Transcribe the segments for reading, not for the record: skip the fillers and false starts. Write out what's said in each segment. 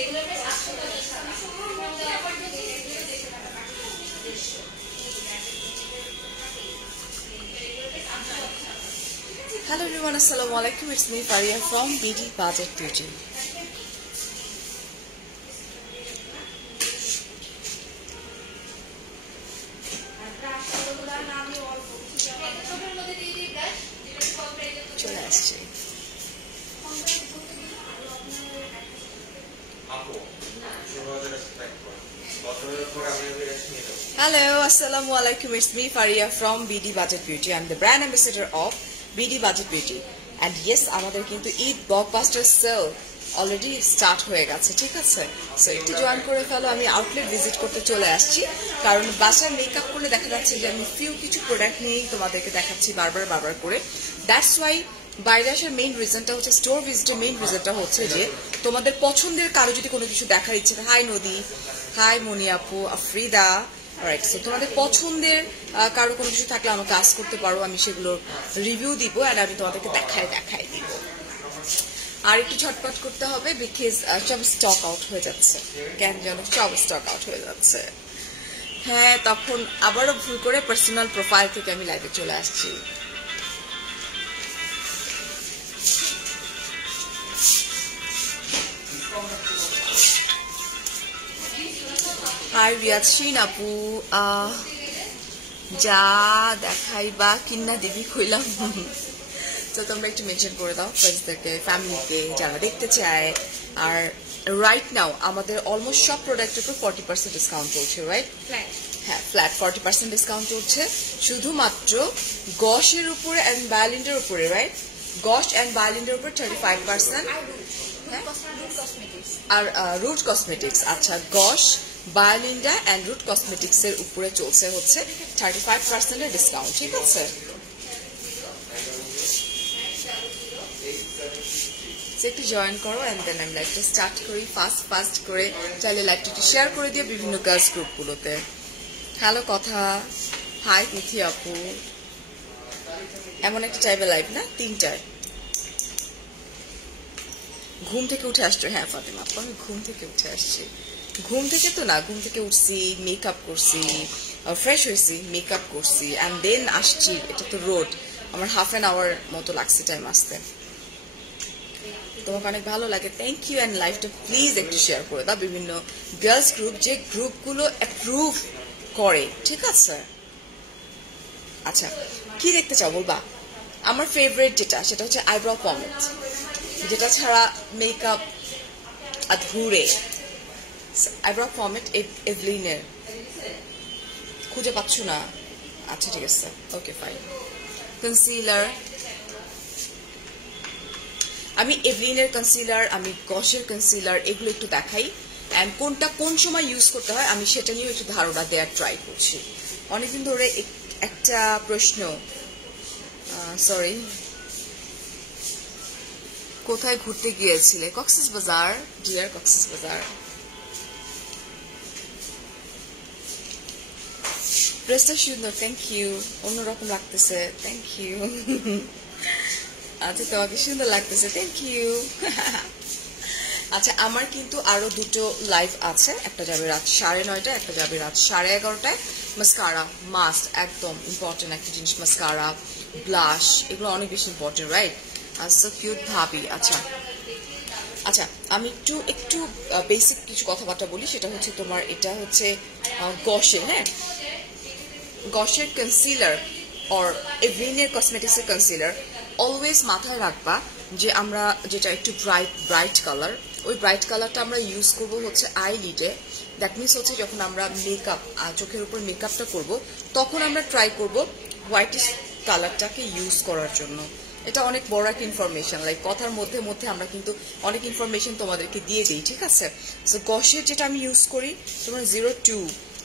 Hello everyone, assalamu alaikum. It's me Faria from BD Budget Beauty. চলে আসছি। Hello, assalamu alaikum. It's me Faria from BD Budget Beauty. I'm the brand ambassador of BD Budget Beauty. And yes, আমাদের কিন্তু Eid blockbuster sale already start হয়ে গেছে, ঠিক আছে? So একটু join করে ফেলো। আমি আউটলেট ভিজিট করতে চলে আসছি, কারণ বাসায় মেকআপ করলে দেখা যাচ্ছে যে আমি কিছু প্রোডাক্ট নিয়েই তোমাদেরকে দেখাচ্ছি বারবার করে। দ্যাটস ওয়াই বাইরে আসার মেইন রিজনটা হচ্ছে, স্টোর ভিজিটের মেইন রিজনটা হচ্ছে যে তোমাদের পছন্দের কারো যদি কোনো কিছু দেখার ইচ্ছে, হাই নদী, হাই মনি আপু, আফ্রিদা, রাইট। সো তোমাদের পছন্দের কারো কোনো কিছু থাকলে আমাকে আস্ক করতে পারো, আমি সেগুলোর রিভিউ দিব আর আমি তোমাদেরকে দেখাই দিব। আর একটু ঝটপট করতে হবে, বিকজ সব স্টক আউট হয়ে যাচ্ছে। কেন জানো, সব স্টক আউট হয়ে যাচ্ছে। হ্যাঁ, তখন আবারও ভুল করে পার্সোনাল প্রোফাইল থেকে আমি লাইভে চলে আসছি। হাই রিয়াজশিন আপু, যা দেখাইবা কিন্না দিবি কইলাম। তো তোমরা একটু মেনশন করে দাও ফ্রেন্ডসদেরকে, ফ্যামিলিকে, যারা দেখতে চায়। আর রাইট নাও আমাদের অলমোস্ট সব প্রোডাক্টের উপর 40% ডিসকাউন্ট চলছে, রাইট? হ্যাঁ, ফ্ল্যাট 40% ডিসকাউন্ট চলছে শুধুমাত্র গশের উপরে অ্যান্ড বায়োলিনের উপরে, রাইট? গশ অ্যান্ড বায়োলিনের উপর 35%। আর রুট কসমেটিক্স, আচ্ছা, গশ, বায়োলিন্ডা অ্যান্ড রুট কসমেটিক্স এর উপরে চলছে হচ্ছে 35% ডিসকাউন্ট, ঠিক আছে? একটু জয়েন করো অ্যান্ড দেন আমি লাইভটা স্টার্ট করি ফাস্ট করে। চাইলে লাইভটা একটু শেয়ার করে দিও বিভিন্ন গার্লস গ্রুপগুলোতে। হ্যালো কথা, হাই তিথি আপু। এমন একটা টাইপের লাইভ না, 3টায়। ঘুম থেকে উঠে আসছো? হ্যাঁ ফাতেমা আপু, আমি ঘুম থেকে উঠে আসছি। ঘুম থেকে উঠছি, মেকআপ করছি, ফ্রেশ হয়েছি, মেকআপ করছি অ্যান্ড দেন আসছি। এটা তো রোড, আমার হাফ অ্যান আওয়ার মতো লাগছে টাইম আসতে। তোমাকে অনেক ভালো লাগে, থ্যাংক ইউ। অ্যান্ড লাইভটা প্লিজ একটু শেয়ার করে দাও বিভিন্ন গার্লস গ্রুপ, যে গ্রুপগুলো অ্যাপ্রুভ করে, ঠিক আছে? আচ্ছা, কি দেখতে চাও বলবা? আমার ফেভারিট যেটা, সেটা হচ্ছে আইব্রো পমেট, যেটা ছাড়া মেকআপ আধুরে। আইব্রো পমেট এভলিনের, খুঁজে পাচ্ছ না? আচ্ছা ঠিক আছে, ওকে ফাইন। কনসিলার, আমি এভলিনের কনসিলার, আমি গশের কনসিলার, এগুলো একটু দেখাই। অ্যান্ড কোনটা কোন সময় ইউজ করতে হয় আমি সেটা নিয়েও একটু ধারণা দেওয়ার ট্রাই করছি। অনেকদিন ধরে একটা প্রশ্ন, সরি, কোথায় ঘুরতে গিয়েছিলে? কক্সবাজার, ডিয়ার কক্সবাজার। ড্রেসটা সুন্দর, থ্যাংক ইউ। অন্যরকম লাগতেছে, থ্যাংক ইউ। আচ্ছা, তোমাকে সুন্দর লাগতেছে, থ্যাংক ইউ। আচ্ছা, আমার কিন্তু আরো দুটো লাইভ আছে, একটা যাবে রাত 9:30, একটা যাবে রাত 11:30। মাস্কারা মাস্ট, একদম ইম্পর্টেন্ট একটা জিনিস। মাস্কারা, ব্লাশ, এগুলো অনেক বেশি ইম্পর্টেন্ট, রাইট? সো কিউট ভাবি। আচ্ছা, আমি একটু বেসিক কিছু কথাবার্তা বলি। সেটা হচ্ছে তোমার, এটা হচ্ছে গশের, হ্যাঁ, গশের কনসিলার অর এভলিনের কসমেটিক্সের কনসিলার। অলওয়েজ মাথায় রাখবা যে আমরা যেটা একটু ব্রাইট কালার, ওই ব্রাইট কালারটা আমরা ইউজ করব হচ্ছে আইলিডে। দ্যাট মিনস হচ্ছে যখন আমরা মেকআপ, চোখের উপর মেকআপটা করব, তখন আমরা ট্রাই করব হোয়াইটিশ কালারটাকে ইউজ করার জন্য। এটা অনেক বড় একটা ইনফরমেশন, লাইক কথার মধ্যে আমরা কিন্তু অনেক ইনফরমেশন তোমাদেরকে দিয়ে দিই, ঠিক আছে? সো গশের যেটা আমি ইউজ করি তোমার 02,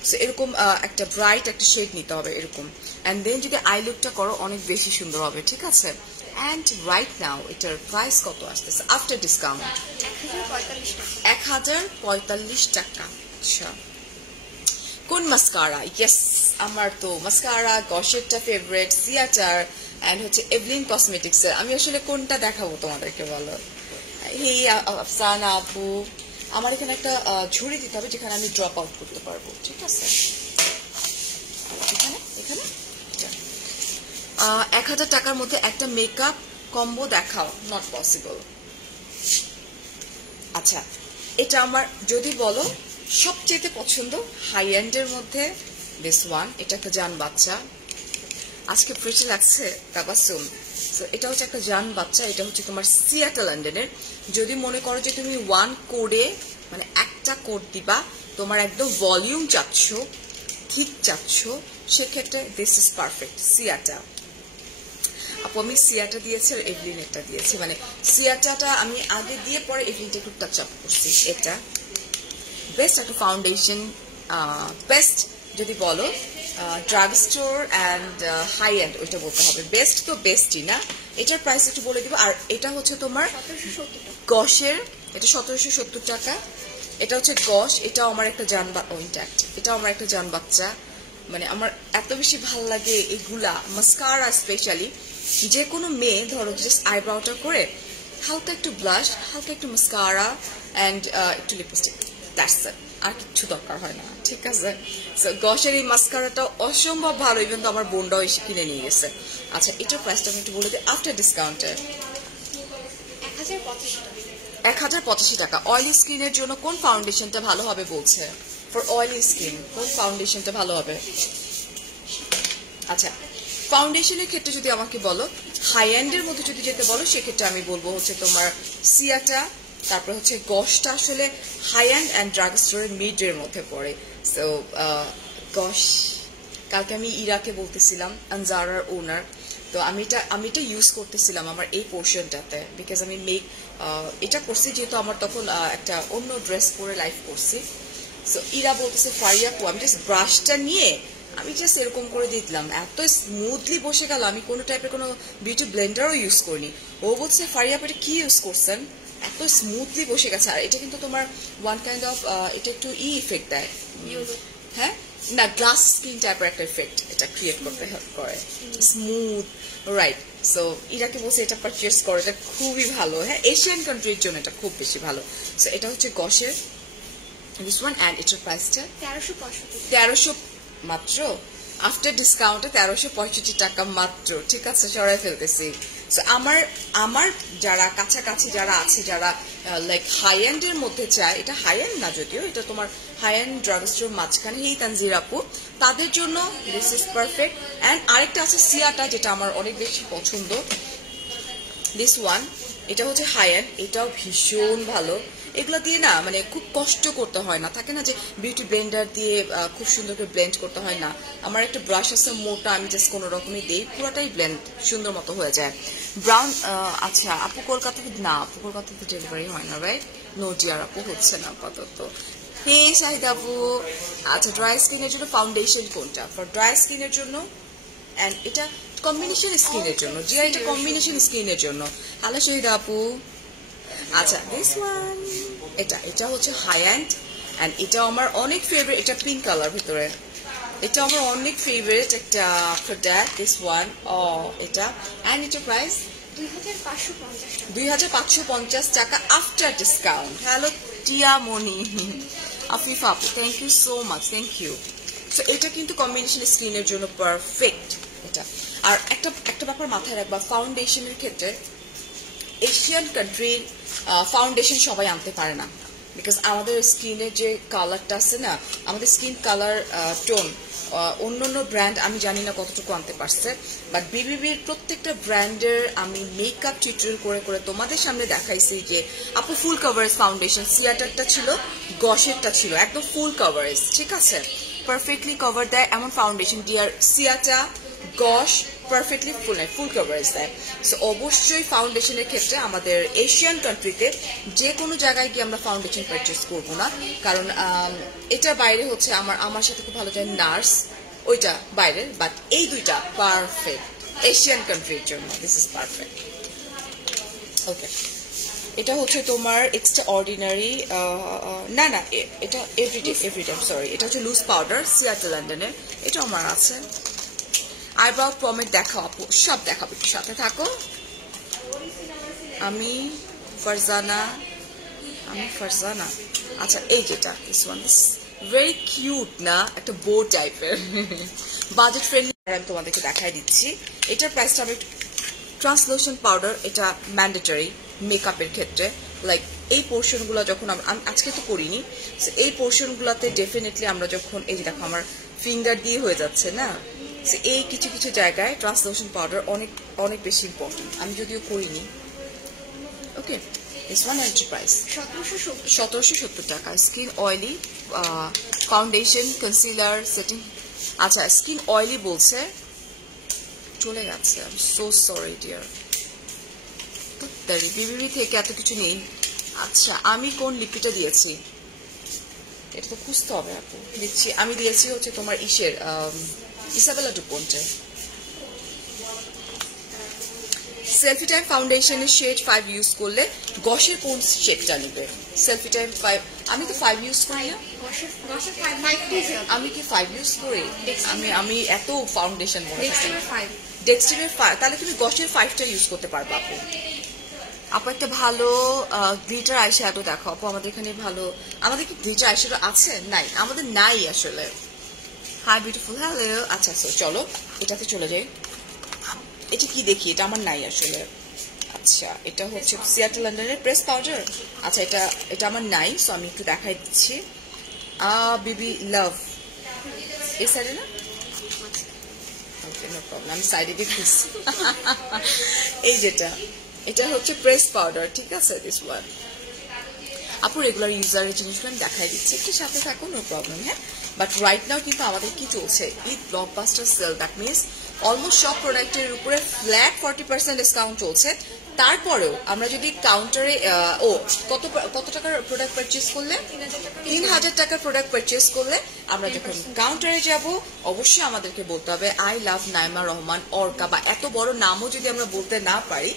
সো এরকম একটা ব্রাইট একটা শেড নিতে হবে এরকম। অ্যান্ড দেন যদি আই লুকটা করো অনেক বেশি সুন্দর হবে, ঠিক আছে? অ্যান্ড রাইট নাও এটার প্রাইস কত আসতেছে আফটার ডিসকাউন্ট? 1045 টাকা। আচ্ছা, কোন মাস্কারা? ইয়েস, আমার তো মাস্কারা গশেরটা ফেভারিট, সিয়াটার অ্যান্ড হচ্ছে এভলিন কসমেটিক্সের। আমি আসলে কোনটা দেখাবো তোমাদেরকে বলো? হে আফসানা আপু, আমার এখানে একটা ঝুড়ি দিতে হবে যেখানে আমি ড্রপ আউট করতে পারবো, ঠিক আছে? এখানে এখানে 1000 টাকার মধ্যে একটা মেকআপ কম্বো দেখাও, নট পসিবল। আচ্ছা, এটা আমার যদি বলো সবচেয়ে পছন্দ হাই এন্ডের মধ্যে দিস ওয়ান, এটা একটা জান বাচ্চা। আজকে প্রিটি লাগছে তাবাসসুম। সো এটা হচ্ছে একটা জান বাচ্চা, এটা হচ্ছে তোমার সিয়াটল লন্ডনের। যদি মনে করো যে তুমি ওয়ান কোডে মানে একটা কোড দিবা, তোমার একদম ভলিউম চাচ্ছ, ঠিক চাচ্ছ, সেক্ষেত্রে দিস ইজ পারফেক্ট। সিয়াটা আপু আমি সিয়াটা দিয়েছি আর এভলিনেটটা দিয়েছি, মানে সিয়াটাটা আমি আগে দিয়ে পরে এভলিনটা একটু টাচ আপ করছি। এটা বেস্ট একটা ফাউন্ডেশন, বেস্ট যদি বলো drug store and high end ওইটা বলতে হবে। বেস্ট তো বেস্টই না, এটার প্রাইস একটু বলে দিব। আর এটা হচ্ছে তোমার গসের, এটা 1770 টাকা। এটা হচ্ছে গস, এটাও আমার একটা জান ইনট্যাক্ট, এটাও আমার একটা জান বাচ্চা। মানে আমার এত বেশি ভাল লাগে এগুলা, মাস্কারা স্পেশালি। যে কোনো মেয়ে ধরো জাস্ট আইব্রাউটা করে হালকা একটু ব্লাশ, হালকা একটু মাস্কারা অ্যান্ড একটু লিপস্টিক, দ্যাটস ইট, আর কিচ্ছু দরকার হয় না, ঠিক আছে? সো গসের এই মাস্কারাটা অসম্ভব ভালো, ইভেন তো আমার বোনটাও এসে কিনে নিয়ে গেছে। আচ্ছা, এটার প্রাইসটা আমি একটু বলে দিই আফটার ডিসকাউন্টে। 1085 টাকা। অয়েলি স্কিনের জন্য কোন ফাউন্ডেশনটা ভালো হবে বলছে? ফর অয়েলি স্কিন কোন ফাউন্ডেশনটা ভালো হবে? আচ্ছা, ফাউন্ডেশনের ক্ষেত্রে যদি আমাকে বলো হাই এন্ডের মধ্যে যদি যেতে বলো, সেক্ষেত্রে আমি বলবো হচ্ছে তোমার সিয়াটা, তারপর হচ্ছে গসটা আসলে হাই এন্ড অ্যান্ড ড্রাগ স্টোরের মিডের মধ্যে পড়ে। সো গস কালকে আমি ইরাকে বলতেছিলাম, আনজারার ওনার, তো আমি এটা ইউজ করতেছিলাম আমার এই পোর্শনটাতে, বিকজ আমি এটা করছি যেহেতু আমার তখন একটা অন্য ড্রেস পরে লাইভ করছি। সো ইরা বলতেছে ফারিয়াপু, আমি জাস্ট ব্রাশটা নিয়ে আমি জাস্ট এরকম করে দিলাম, এত স্মুথলি বসে গেল, আমি কোনো টাইপের কোনো বিউটি ব্লেন্ডারও ইউজ করিনি। ও বলছে ফারিয়াপু এটা কি ইউজ করছেন, এত স্মুথলি বসে গেছে। আর এটা কিন্তু তোমার ওয়ান কাইন্ড অফ এটা একটু ইফেক্ট দেয়, হ্যাঁ না গ্লাস স্কিন টাইপের একটা ইফেক্ট এটা ক্রিয়েট করতে হেল্প করে, স্মুথ, রাইট? সো ইরাকে বলছে এটা পারচেস করে, এটা খুবই ভালো। হ্যাঁ, এশিয়ান কান্ট্রির জন্য এটা খুব বেশি ভালো। সো এটা হচ্ছে গসের দিস ওয়ান, অ্যান্ড এটার প্রাইসটা 1300 মাত্র। আফটার ডিসকাউন্টে 1365 টাকা মাত্র, ঠিক আছে? সরাই ফেলতেছি। সো আমার যারা কাছাকাছি যারা আছে, যারা লাইক হাই এন্ডের মধ্যে চায়, এটা হাই এন্ড না যদিও, এটা তোমার হাই এন্ড ড্রাগ স্টোর মাঝখানে এই তানজির আপু, তাদের জন্য দিস ইজ পারফেক্ট। অ্যান্ড আরেকটা আছে সিয়াটা, যেটা আমার অনেক বেশি পছন্দ, দিস ওয়ান। এটা হচ্ছে হাই এন্ড, এটাও ভীষণ ভালো। এগুলো দিয়ে না মানে খুব কষ্ট করতে হয় না, থাকে না যে বিউটি ব্লেন্ডার দিয়ে খুব সুন্দর করে ব্লেন্ড করতে হয় না। আমার একটা ব্রাশ আছে মোটা, আমি জাস্ট কোনো রকমই দিই, পুরোটাই ব্লেন্ড সুন্দর মতো হয়ে যায়। ব্রাউন, আচ্ছা আপু কলকাতাতে না, আপু কলকাতাতে ডেলিভারি হয় না, রাইট? নো জিয়ার আপু হচ্ছে না আপাতত। হে শাহিদ আপু, আচ্ছা ড্রাই স্কিনের জন্য ফাউন্ডেশন কোনটা? ফর ড্রাই স্কিনের জন্য, অ্যান্ড এটা কম্বিনেশন স্কিনের জন্য, জিয়া এটা কম্বিনেশন স্কিনের জন্য। হ্যালো শাহিদ আপু। আচ্ছা দিস ওয়ান, এটা হচ্ছে হাই এন্ড, অ্যান্ড এটাও আমার অনেক ফেভারিট, এটা পিঙ্ক কালার ভিতরে, এটা আমার অনেক ফেভারিট একটা প্রোডাক্ট, দিস ওয়ান। এটা অ্যান্ড এটা প্রাইস 2550 টাকা after discount. Hello Tia Moni, Afifa আপু, thank you so much, thank you. So এটা কিন্তু কম্বিনেশন স্কিনের জন্য পারফেক্ট এটা। আর একটা ব্যাপার মাথায় রাখবা, ফাউন্ডেশনের ক্ষেত্রে এশিয়ান কান্ট্রির ফাউন্ডেশন সবাই আনতে পারে না, বিকজ আমাদের স্কিনের যে কালারটা আছে না, আমাদের স্কিন কালার টোন অন্য অন্য ব্র্যান্ড আমি জানি না কতটুকু আনতে পারছে, বাট বিবিবির প্রত্যেকটা ব্র্যান্ডের আমি মেকআপ টিউটোরিয়াল করে করে তোমাদের সামনে দেখাইছি যে আপু ফুল কভারেজ ফাউন্ডেশন, সিয়াটারটা ছিল, গসেরটা ছিল একদম ফুল কভারেজ, ঠিক আছে? পারফেক্টলি কভার দেয় এমন ফাউন্ডেশন ডিয়ার সিয়াটা, গস পারফেক্টলি ফুল কভারেজ দেয়। সো অবশ্যই ফাউন্ডেশনের ক্ষেত্রে আমাদের এশিয়ান কান্ট্রিতে যে কোনো জায়গায় গিয়ে আমরা ফাউন্ডেশন পারচেস করবো না, কারণ এটার বাইরে হচ্ছে আমার সাথে খুব ভালো যায় নার্স, ওইটা বাইরের, বাট এই দুইটা পারফেক্ট এশিয়ান কান্ট্রির জন্য, দিস ইজ পারফেক্ট। ওকে, এটা হচ্ছে তোমার এক্সট্রা অর্ডিনারি, না এটা এভরিডে সরি, এটা হচ্ছে লুজ পাউডার সিয়াটল লন্ডনের, এটা আমার আছে। আইব্রাউ পমেড দেখাও আপু, সব দেখাবো, একটু সাথে থাকো। আমি ফারজানা আমি ফারজানা। আচ্ছা এই যেটা this one, this very cute না, একটা বো টাইপের, বাজেট ফ্রেন্ডলি। আমি তোমাদেরকে দেখাই দিচ্ছি এটার প্রাইসটা। আমি ট্রান্সলোশন পাউডার, এটা ম্যান্ডেটরি মেকআপের ক্ষেত্রে। লাইক এই পোর্শনগুলো যখন আমি আজকে তো করিনি, এই পোর্শনগুলোতে ডেফিনেটলি আমরা যখন, এই যে দেখো আমার ফিঙ্গার দিয়ে হয়ে যাচ্ছে না, এই কিছু কিছু জায়গায় ট্রান্সলোশন পাউডার অনেক অনেক বেশি ইম্পর্টেন্ট। আমি যদিও করিনি। ওকে, দিস ওয়ান এন্ট্রি প্রাইস 1770 টাকা। Skin oily foundation, concealer, setting. আচ্ছা স্কিন অয়েলি বলছে, চলে গেছে, I am so sorry dear. BBB থেকে এত কিছু নেই। আচ্ছা আমি কোন লিপিটা দিয়েছি এটা তো খুঁজতে হবে আপু। দিচ্ছি, আমি দিয়েছি হচ্ছে তোমার ইসের ইসাবেলা ডুপন্টে সেলফি টাইম ফাউন্ডেশনের শেড 5 ইউজ করলে গসের কোন শেডটা নেবে? সেলফি টাইম 5, আমি তো 5 ইউজ করি না। আমি কি 5 ইউজ করি? আমি এত ফাউন্ডেশন মনে করছি ডেক্সট্রিমের 5, তাহলে তুমি গসের 5টা ইউজ করতে পারবে আপু। আপু একটা ভালো গ্লিটার আইশ্যাডো দেখো আপু আমাদের এখানে। ভালো, আমাদের কি গ্লিটার আইশ্যাডো আছে? নাই, আমাদের নাই আসলে। Hi beautiful, hello. আচ্ছা চলো এটাতে চলে যাই। এটা কি দেখি, এটা আমার নাই আসলে। আচ্ছা এটা হচ্ছে সিয়াটল লন্ডনের প্রেস পাউডার। আচ্ছা এটা আমার নাই, সো আমি একটু দেখাই দিচ্ছি। বিবি লাভ এই সাইডে না? ওকে নো প্রবলেম, আমি সাইডে দিয়ে খুঁজছি। এই যেটা, এটা হচ্ছে প্রেস পাউডার, ঠিক আছে। দিস ওয়ান আপু রেগুলার ইউজারের জিনিসগুলো আমি দেখাই দিচ্ছি, একটু সাথে থাকো, নো প্রবলেম। হ্যাঁ, বাট রাইট নাও কিন্তু আমাদের কি চলছে, Eid blockbuster sale. That means almost সব প্রোডাক্টের উপরে ফ্ল্যাট 40% ডিসকাউন্ট চলছে। তারপরেও আমরা যদি কাউন্টারে কত টাকার প্রোডাক্ট পারচেস করলে, 3000 টাকার প্রোডাক্ট পারচেস করলে আমরা যখন কাউন্টারে যাব অবশ্যই আমাদেরকে বলতে হবে I love Naima Rahman Orca, বা এত বড় নামও যদি আমরা বলতে না পারি,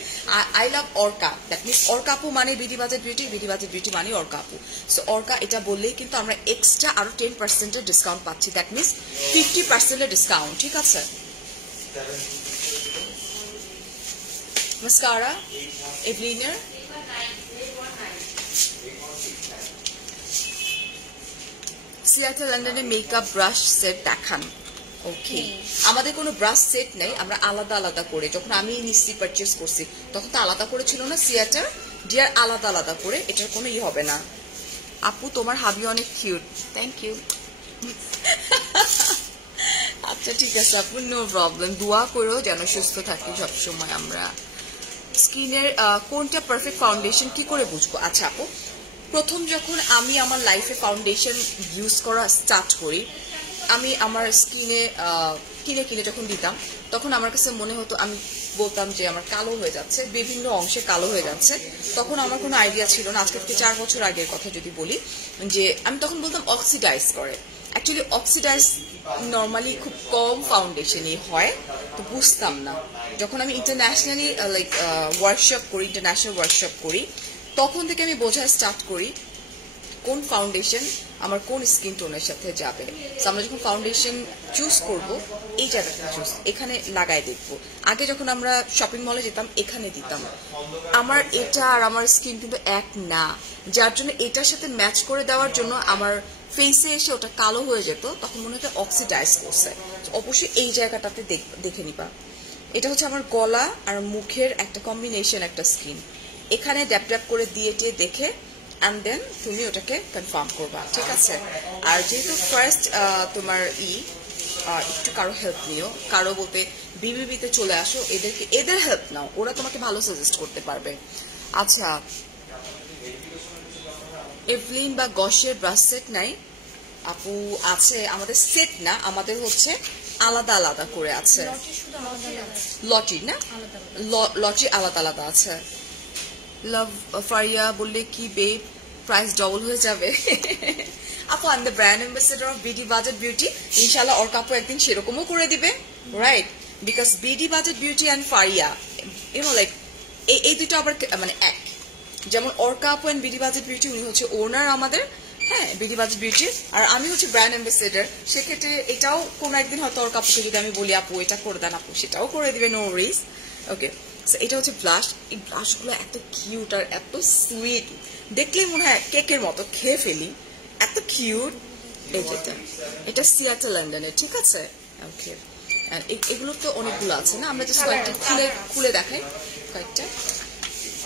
I love Orca. That means Orca আপু মানে BD budget beauty, BD budget beauty মানে অর্কা আপু। সো অর্কা এটা বললেই কিন্তু আমরা এক্সট্রা আরো 10% ডিসকাউন্ট পাচ্ছি। দ্যাট মিনস 50% ডিসকাউন্ট, ঠিক আছে। মাস্কারা এভলিনের সিয়াটল লন্ডনের মেকআপ ব্রাশ সেট দেখান। ওকে, আমাদের কোনো ব্রাশ সেট নেই, আমরা আলাদা আলাদা করে, যখন আমি নিশ্চিত পারচেস করছি তখন তো আলাদা করে ছিল না সিয়াটার ডিয়ার, আলাদা আলাদা করে, এটার কোনো হবে না। আপু তোমার হাবি অনেক কিউট, থ্যাংক ইউ। আচ্ছা ঠিক আছে আপু, নো প্রবলেম। দোয়া করো যেন সুস্থ থাকি সবসময় আমরা। স্কিনের কোনটা পারফেক্ট ফাউন্ডেশন কি করে বুঝবো? আচ্ছা আপু, প্রথম যখন আমি আমার লাইফে ফাউন্ডেশন ইউজ করা স্টার্ট করি, আমি আমার স্কিনে কিনে যখন দিতাম তখন আমার কাছে মনে হতো, আমি বলতাম যে আমার কালো হয়ে যাচ্ছে, বিভিন্ন অংশে কালো হয়ে যাচ্ছে। তখন আমার কোনো আইডিয়া ছিল না, আজকে থেকে 4 বছর আগের কথা যদি বলি, যে আমি তখন বলতাম অক্সিডাইজ করে। অ্যাকচুয়ালি অক্সিডাইজ নর্মালি খুব কম ফাউন্ডেশনই হয়, তো বুঝতাম না। যখন আমি ইন্টারন্যাশনালি লাইক ইন্টারন্যাশনাল ওয়ার্কশপ করি, তখন থেকে আমি বোঝা স্টার্ট করি কোন ফাউন্ডেশন আমার কোন স্কিন টোনের সাথে যাবে। আমরা যখন ফাউন্ডেশন চুজ করব, এই জায়গাটা চুজ এখানে লাগাই দেখবো। আগে যখন আমরা শপিং মলে যেতাম এখানে দিতাম, আমার এটা আর আমার স্কিন কিন্তু এক না, যার জন্য এটার সাথে ম্যাচ করে দেওয়ার জন্য আমার ফেসে এসে ওটা কালো হয়ে যেত, তখন মনে হতো অক্সিডাইজ করছে। অবশ্যই এই জায়গাটাতে দেখে নিবা। এটা হচ্ছে আমার গলা আর মুখের একটা কম্বিনেশন, একটা স্কিন। এখানে ড্যাপ ড্যাপ করে দিয়ে দেখে অ্যান্ড দেন তুমি ওটাকে কনফার্ম করবা, ঠিক আছে। আর যেহেতু ফার্স্ট তোমার একটু কারো হেল্প নিও, কারো বলতে বিবিবিতে চলে আসো, এদের হেল্প নাও, ওরা তোমাকে ভালো সাজেস্ট করতে পারবে। আচ্ছা এভলিন বা গসের ব্রাশ সেট নাই আপু? আছে, আমাদের সেট না, আমাদের হচ্ছে আলাদা আলাদা করে আছে। লটি না, লটি আলাদা আলাদা আছে। লাভ ফারিয়া বললে কি বেব প্রাইস ডবল হয়ে যাবে? আপু I am the brand ambassador of BD budget beauty, ইনশাল্লাহ ওর কাপড় একদিন সেরকমও করে দিবে, right? Because BD budget beauty and Faria like এই দুটো আবার মানে এক, যেমন অর্কা আপু অ্যান্ড বিডি বাজেট বিউটি, উনি হচ্ছে ওনার আমাদের, হ্যাঁ বিডি বাজেট বিউটি, আর আমি হচ্ছে ব্র্যান্ড অ্যাম্বাসেডর। সেক্ষেত্রে এটাও কোনো একদিন হয়তো ওর কাপুকে যদি আমি বলি আপু এটা করে দেন, আপু সেটাও করে দিবে, নো ওয়ারিজ। ওকে, এটা হচ্ছে ব্লাশ। এই ব্লাশগুলো এত কিউট আর এত সুইট, দেখলে মনে হয় কেকের মতো খেয়ে ফেলি, এত কিউট। এটা সিয়াটল লন্ডনের, ঠিক আছে? ওকে, এগুলো তো অনেকগুলো আছে না, আমরা জাস্ট কয়েকটা খুলে দেখাই।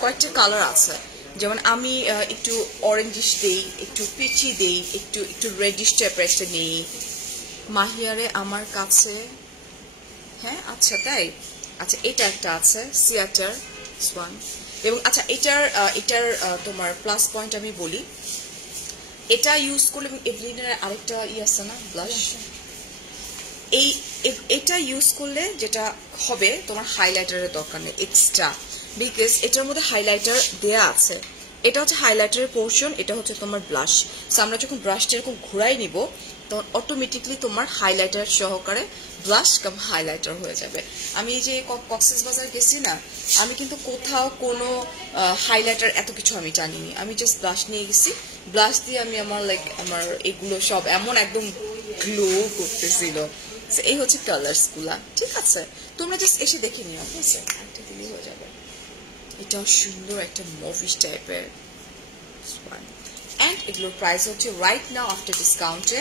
কয়েকটা কালার আছে, যেমন আমি একটু অরেঞ্জিশ দেই, একটু পিচি দেই, একটু রেডিশ টাইপের একটা নেই। মাহিয়ারে আমার কাছে, হ্যাঁ আচ্ছা তাই, আচ্ছা এটা একটা আছে সিয়াটার ওয়ান। এবং আচ্ছা এটার তোমার প্লাস পয়েন্ট আমি বলি, এটা ইউজ করলে এভলিনের আরেকটা আছে না ব্লাশ, এটা ইউজ করলে যেটা হবে তোমার হাইলাইটারের দরকার নেই এক্সট্রা, বিকজ এটার মধ্যে হাইলাইটার দেয়া আছে। এটা হচ্ছে হাইলাইটারের পোর্শন, এটা হচ্ছে তোমার ব্লাশ। সো আমরা যখন ব্রাশটা এরকম ঘুরাই নিব তখন অটোমেটিকলি তোমার হাইলাইটার সহকারে ব্লাশ কাম হাইলাইটার হয়ে যাবে। আমি এই যে কক্সবাজার গেছি না, আমি কিন্তু কোথাও কোনো হাইলাইটার এত কিছু আমি জানিনি, আমি জাস্ট ব্লাশ নিয়ে গেছি, ব্লাশ দিয়ে আমি আমার এগুলো সব এমন একদম গ্লো করতেছিল। এই হচ্ছে কালার্স গুলা, ঠিক আছে? তোমরা জাস্ট এসে দেখে নিও, ঠিক আছে? একটা দিলেই হয়ে যাবে। এটাও সুন্দর একটা মুভিশ টাইপের, এন্ড এগুলোর প্রাইস হচ্ছে রাইট নাও আফটার ডিসকাউন্টে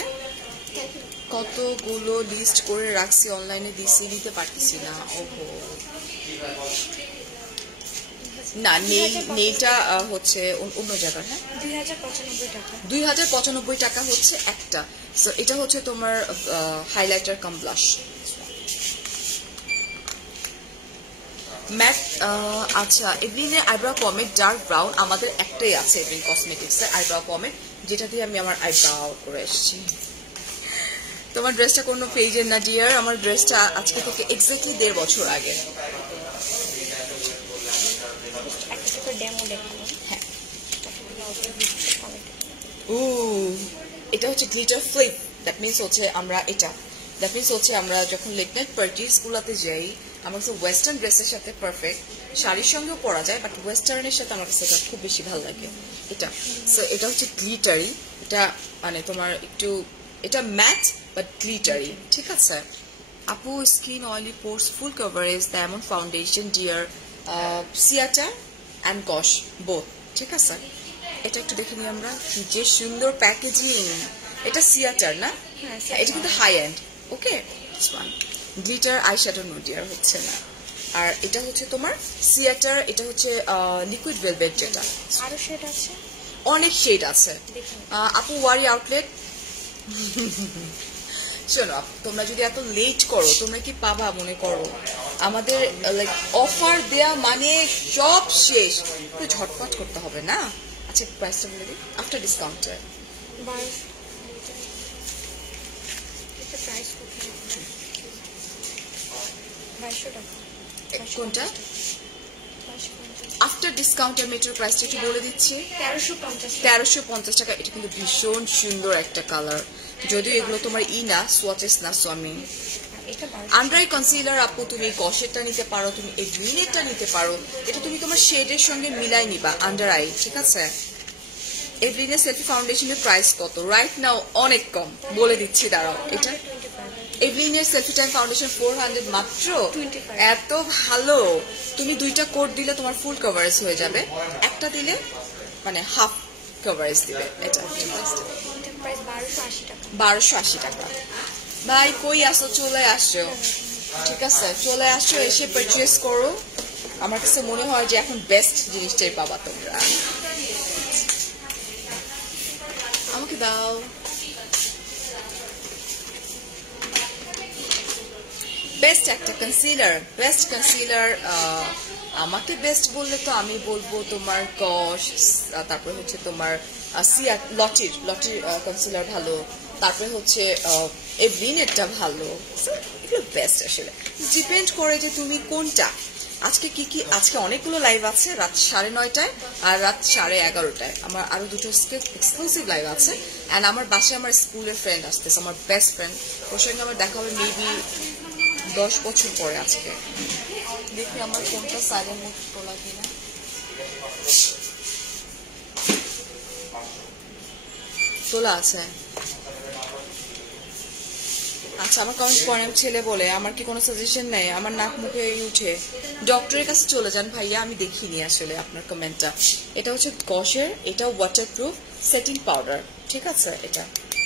কতগুলো লিস্ট করে রাখছি, অনলাইনে দিতে পারতেছি না। ওহো না, নেইলটা হচ্ছে অন্য জায়গার, হ্যাঁ 2095 টাকা হচ্ছে একটা। সো এটা হচ্ছে তোমার হাইলাইটার কাম ব্লাশ ম্যাট। আচ্ছা, এভলিনের আইব্রাউ পমেড ডার্ক ব্রাউন আমাদের একটাই আছে, এভলিন কসমেটিক্সের আইব্রাউ পমেড, যেটা দিয়ে আমি আমার আইব্রাউ করে এসেছি। তোমার ড্রেসটা কোনো পেজের না ডিয়ার, আমার ড্রেসটা আজকে থেকে এক্স্যাক্টলি 1.5 বছর আগে। এটা হচ্ছে গ্লিটার ফ্লিপ, দ্যাট মিনস হচ্ছে আমরা যখন লেট নাইট পার্টিস গুলাতে যাই, আমার কাছে ওয়েস্টার্ন ড্রেসের সাথে পারফেক্ট, শাড়ির সঙ্গেও পরা যায়, বাট ওয়েস্টার্নের সাথে আমার কাছে এটা খুব বেশি ভালো লাগে। এটা হচ্ছে গ্লিটারি, এটা মানে তোমার একটু এটা ম্যাট বাট গ্লিটারি, ঠিক আছে? আপু skin oily pores full coverage diamond foundation dear সিয়াটা অ্যান্ড গশ বোথ, ঠিক আছে? এটা একটু দেখে নিই আমরা, কি যে সুন্দর প্যাকেজিং। এটা সিয়াটার না, এটা কিন্তু হাই এন্ড। ওকে, গ্লিটার আইশ্যাডো নো ডিয়ার হচ্ছে না। আর এটা হচ্ছে তোমার সিয়াটার, এটা হচ্ছে লিকুইড ভেলভেট, যেটা আরো শেড আছে, অনেক শেড আছে। আপু ওয়ারি আউটলেট শোনো, তোমরা যদি এত লেট করো তোমরা কি পাবা মনে করো? আমাদের লাইক অফার দেয়া মানে সব শেষ, তো ঝটপট করতে হবে না। আচ্ছা প্রাইসটা বলে দিই আফটার ডিসকাউন্টে। কোনটা আফটার ডিসকাউন্টের মেট্রো প্রাইসটা একটু বলে দিচ্ছি, 1350 টাকা। এটা কিন্তু ভীষণ সুন্দর একটা কালার, যদিও এগুলো তোমার না সোয়াচেস না। সো আমি আন্ডার আই কনসিলার আপু তুমি গশেরটা নিতে পারো, তুমি এই গ্রিনেরটা নিতে পারো, এটা তুমি তোমার শেডের সঙ্গে মিলাই নিবা আন্ডার আই, ঠিক আছে? এভলিনের সেলফি ফাউন্ডেশনের প্রাইস কত রাইট নাও? অনেক কম, বলে দিচ্ছি দাঁড়াও। এটা এভলিনের সেলফি টাইম ফাউন্ডেশন 400 মাত্র, এত ভালো। তুমি 2টা কোট দিলে তোমার ফুল কভারেজ হয়ে যাবে, একটা দিলে মানে হাফ কভারেজ দিবে। এটা 1280 টাকা। ভাই কই আসো? চলে আসছো, ঠিক আছে? চলে আসছো, এসে পারচেস করো। আমার কাছে মনে হয় যে এখন বেস্ট জিনিসটাই পাবা তোমরা। আমাকে দাও। বেস্ট একটা কনসিলার, আমাকে বেস্ট বললে তো আমি বলবো তোমার গশ, তারপরে হচ্ছে তোমার লটির কনসিলার ভালো, তারপরে হচ্ছে এভলিনেরটা ভালো, এগুলো বেস্ট। আসলে ডিপেন্ড করে যে তুমি কোনটা। আজকে আজকে অনেকগুলো লাইভ আছে, রাত 9:30টায় আর রাত 11:30টায়। আমার আরো 2টো এক্সক্লুসিভ লাইভ আছে। অ্যান্ড আমার বাসায় আমার স্কুলের ফ্রেন্ড আসতেছে, আমার বেস্ট ফ্রেন্ড, ওর সঙ্গে আমার দেখা হবে মেবি 10 বছর পরে। আজকে দেখি আমার ফোনটা সাইলেন্ট মোড তোলা কিনা। তোলা আছে। আচ্ছা, আমার কমেন্ট পড়েন ছেলে বলে, আমার কি কোনো সাজেশন নেই? আমার নাক মুখে উঠে। ডক্টরের কাছে চলে যান ভাইয়া, আমি দেখিনি আসলে আপনার কমেন্টটা। এটা হচ্ছে গসের, এটা ওয়াটারপ্রুফ সেটিং পাউডার, ঠিক আছে? এটা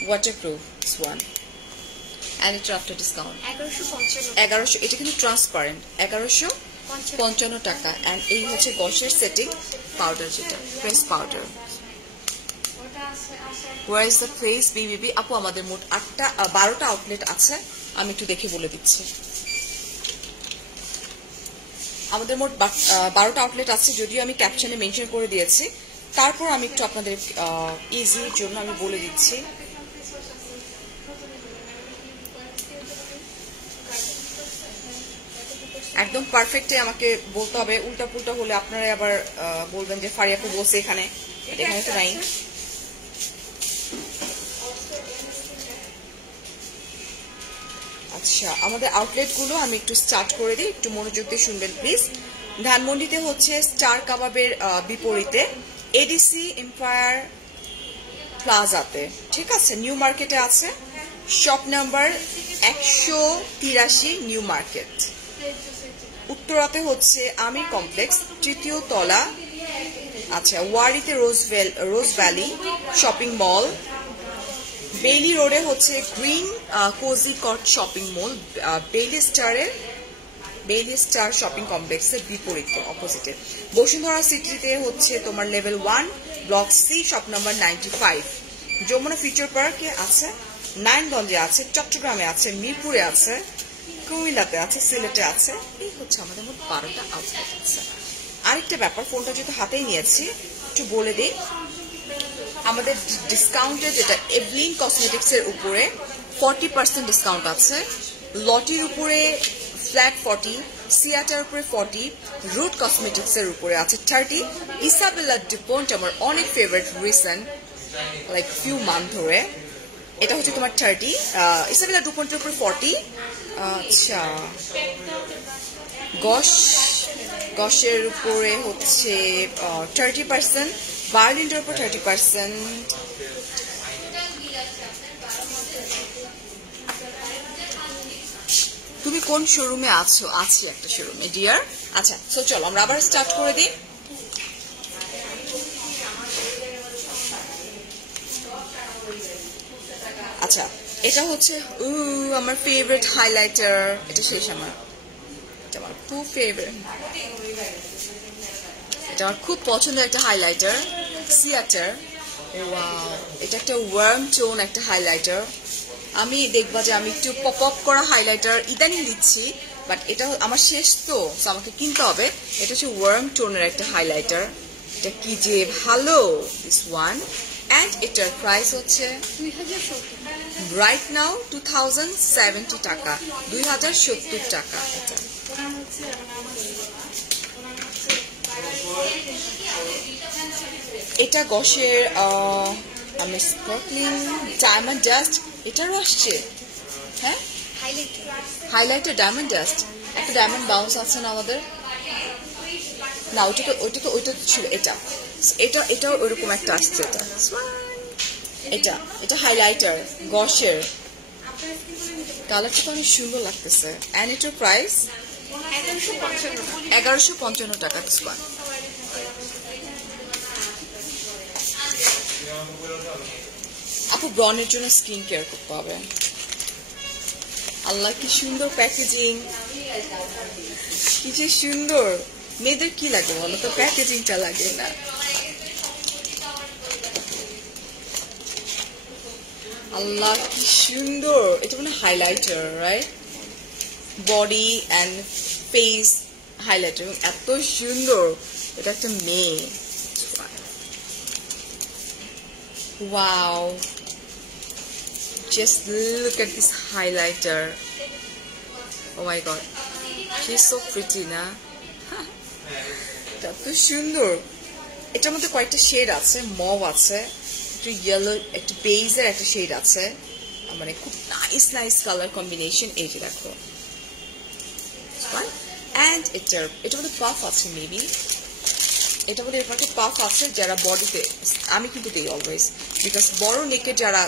ওয়াটারপ্রুফ ওয়ান অ্যান্ড এটা আফটার ডিসকাউন্ট 1150। এটা কিন্তু ট্রান্সপারেন্ট, 1155 টাকা। অ্যান্ড এই হচ্ছে গসের সেটিং পাউডার, যেটা face powder. Where is the place BBB? আপু আমাদের মোট 12টা আউটলেট আছে, আমি একটু দেখে বলে দিচ্ছি। আমাদের মোট 12টা আউটলেট আছে, যদিও আমি ক্যাপশনে মেনশন করে দিয়েছি, তারপর আমি একটু আপনাদের ইজির জন্য আমি বলে দিচ্ছি। একদম পারফেক্টে আমাকে বলতে হবে, উল্টা পুল্টা হলে আপনারা আবার বলবেন যে ফারিয়াপু বসে এখানে, এখানে তো নাই। আচ্ছা, আমাদের আউটলেটগুলো আমি একটু স্টার্ট করে দিই, একটু মনোযোগ দিয়ে শুনবেন প্লিজ। ধানমন্ডিতে হচ্ছে স্টার কাবাবের বিপরীতে এডিসি এম্পায়ার প্লাজাতে, ঠিক আছে? নিউ মার্কেটে আছে, শপ নাম্বার 183 নিউ মার্কেট। উত্তরাতে হচ্ছে আমির কমপ্লেক্স, তৃতীয় তলা। আচ্ছা, ওয়ারিতে Rose Valley shopping mall. Bailey রোডে হচ্ছে Green Cozy Cot shopping mall, Bailey Star shopping কমপ্লেক্সের বিপরীতে অপোজিটে। বসুন্ধরা সিটিতে হচ্ছে তোমার level 1 block C, shop number 95। Jamuna future পার্কে আছে, নারায়ণগঞ্জে আছে, চট্টগ্রামে আছে, মিরপুরে আছে, কুমিল্লাতে আছে, সিলেটে আছে। এই হচ্ছে আমাদের মোট 12টা আউটলেট আছে। আরেকটা ব্যাপার, ফোনটা যেহেতু হাতেই নিয়েছি একটু বলে দিই, আমাদের ডিসকাউন্টে যেটা এভলিন কসমেটিক্স এর উপরে 40% ডিসকাউন্ট আছে, লটির উপরে ফ্ল্যাট 40, সিয়াটার উপরে 40, রুট কসমেটিক্স এর উপরে আছে 30, ইসাবেলা ডুপন্ট আমার অনেক favourite recent like few month ধরে, এটা হচ্ছে তোমার 30, ইসাবেলা ডুপন্টের উপরে 40। আচ্ছা, গসের উপরে হচ্ছে 30%, বার্লিনের উপর 30%। তুমি কোন শোরুমে আছো? আছি একটা শোরুমে ডিয়ার। আচ্ছা, সো চলো আমরা আবার স্টার্ট করে দিই। আচ্ছা, এটা হচ্ছে আমার ফেভারিট হাইলাইটার, এটা শেষ আমার, এটা আমার খুব ফেভারিট, এটা আমার খুব পছন্দের একটা হাইলাইটার, সিয়াটার। ওয়াও, এটা একটা ওয়ার্ম টোন একটা হাইলাইটার। আমি দেখবা যে আমি একটু পপ আপ করা হাইলাইটার ইদানিং দিচ্ছি, বাট এটা আমার শেষ তো, আমাকে কিনতে হবে। এটা হচ্ছে ওয়ার্ম টোনের একটা হাইলাইটার, এটা কি যে ভালো, দিস ওয়ান। অ্যান্ড এটার প্রাইস হচ্ছে রাইট নাও 2070 টাকা, 2070 টাকা। এটা গসের আমি স্পার্কলিং ডায়মন্ড ডাস্ট, এটারও আসছে। হ্যাঁ, হাইলাইটার ডায়মন্ড ডাস্ট, একটা ডায়মন্ড বাউন্স আছে না আমাদের, না ওইটা ছিল, এটাও ওইরকম একটা আসছে। এটা হাইলাইটার গসের, কালারটা তো অনেক সুন্দর লাগতেছে। অ্যান্ড এটার প্রাইস 1155 টাকা। আপু ব্রনের জন্য স্কিন কেয়ার করতে হবে। আল্লাহ কি সুন্দর প্যাকেজিং, কি যে সুন্দর। মেয়েদের কি লাগে বলো তো, প্যাকেজিংটা লাগে না? আল্লাহ কি সুন্দর, এটা মানে highlighter, right? Body and face highlighter, এত সুন্দর। এটা একটা মেয়ে। Wow, just look at this highlighter. Oh my god, she's so pretty na? এত সুন্দর। এটার মধ্যে কয়েকটা শেড আছে, মভ আছে, একটু ইয়েলো, একটু বেজের একটা শেড আছে, মানে খুব নাইস কালার কম্বিনেশন। এই যে দেখো, অ্যান্ড এটার মধ্যে পাফ আছে, মেবি এটা বলে এরকম একটা পাফ আছে, যারা বডিতে, আমি কিন্তু দিই অলওয়েজ, বিকজ বড় নেকে যারা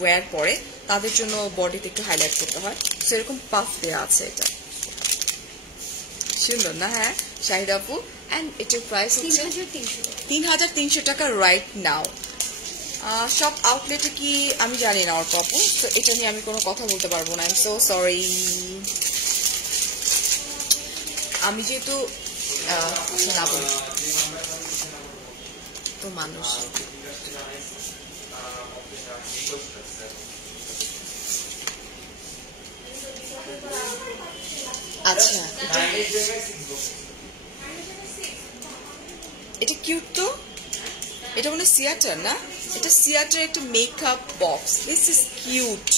ওয়্যার করে তাদের জন্য বডিতে একটু হাইলাইট করতে হয়, সেরকম পাফ দেওয়া আছে। এটা সুন্দর না? হ্যাঁ শাহিদা আপু। অ্যান্ড এটার প্রাইস হচ্ছে ৩৩০০ টাকা রাইট নাও। সব আউটলেটে কি আমি জানি না ওর আপু, তো এটা নিয়ে আমি কোনো কথা বলতে পারবো না। I am so sorry. আমি যেহেতু না বলি তো মানুষ আচ্ছা এটা কিউট তো, এটা মনে সিয়াটার না, এটা সিয়াটার একটা makeup box. This is cute.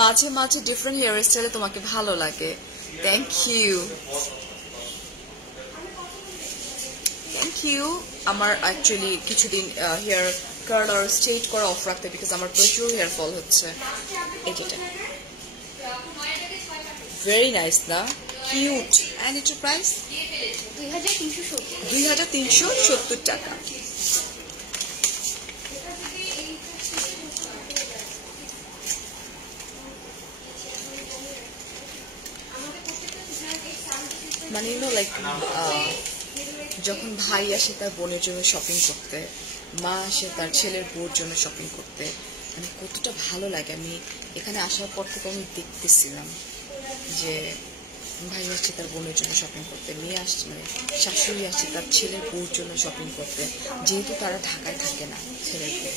মাঝে মাঝে ডিফারেন্ট হেয়ার স্টাইলে তোমাকে ভালো লাগে। Thank you, thank you. আমার অ্যাকচুয়ালি কিছুদিন হেয়ার কার্ল আর স্ট্রেট করা অফ রাখতে, বিকজ আমার প্রচুর হেয়ার ফল হচ্ছে। এটা ভেরি নাইস না, কিউট। অ্যান্ড এটার প্রাইস 2370 টাকা। মানে লাইক যখন ভাই আসে তার বোনের জন্য শপিং করতে, মা আসে তার ছেলের বউর জন্য শপিং করতে, মানে কতটা ভালো লাগে। আমি এখানে আসার পর থেকে আমি দেখতেছিলাম যে ভাই আসছে তার বোনের জন্য শপিং করতে, মেয়ে আসছে মানে শাশুড়ি আসছে তার ছেলের বউর জন্য শপিং করতে, যেহেতু তারা ঢাকায় থাকে না ছেলের বউ।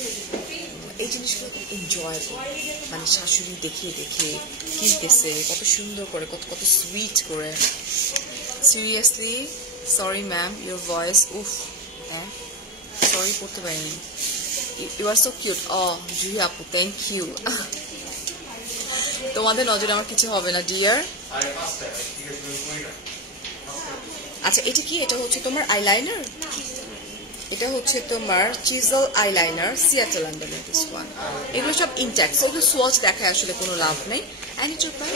এই জিনিসগুলো খুব এনজয়েবল, মানে শাশুড়ি দেখে দেখে কিনতেছে কত সুন্দর করে, কত কত সুইট করে। Seriously sorry ma'am, your voice উফ, হ্যাঁ সরি করতে পারিনি। You are so cute. Juhi আপু থ্যাংক ইউ। তোমাদের নজরে আমার কিছু হবে না ডিয়ার। আচ্ছা এটা কি? এটা হচ্ছে তোমার আইলাইনার, এটা হচ্ছে তোমার চিজল আইলাইনার, সিয়াটল লন্ডনের দিস ওয়ান। এগুলো সব ইনট্যাক্ট, এগুলো সোয়াচ দেখায় আসলে কোনো লাভ নেই। অ্যান্ড এটার প্রাইস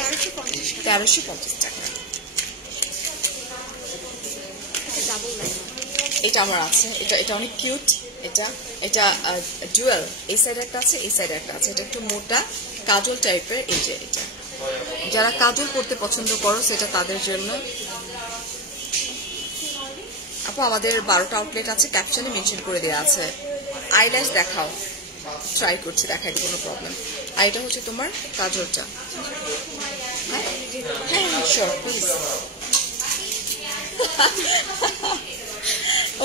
1350 টাকা। এটা আমার আছে, এটা অনেক কিউট। এটা ডুয়েল, এই সাইডে একটা আছে, এই সাইডে একটা আছে। এটা একটু মোটা কাজল টাইপের। এই যে এটা যারা কাজল করতে পছন্দ করো সেটা তাদের জন্য। আপু আমাদের 12টা আউটলেট আছে, ক্যাপশনে মেনশন করে দেওয়া আছে। আইল্যাশ দেখাও, ট্রাই করছি, দেখাই কোনো প্রবলেম। আর এটা হচ্ছে তোমার কাজলটা। হ্যাঁ sure please.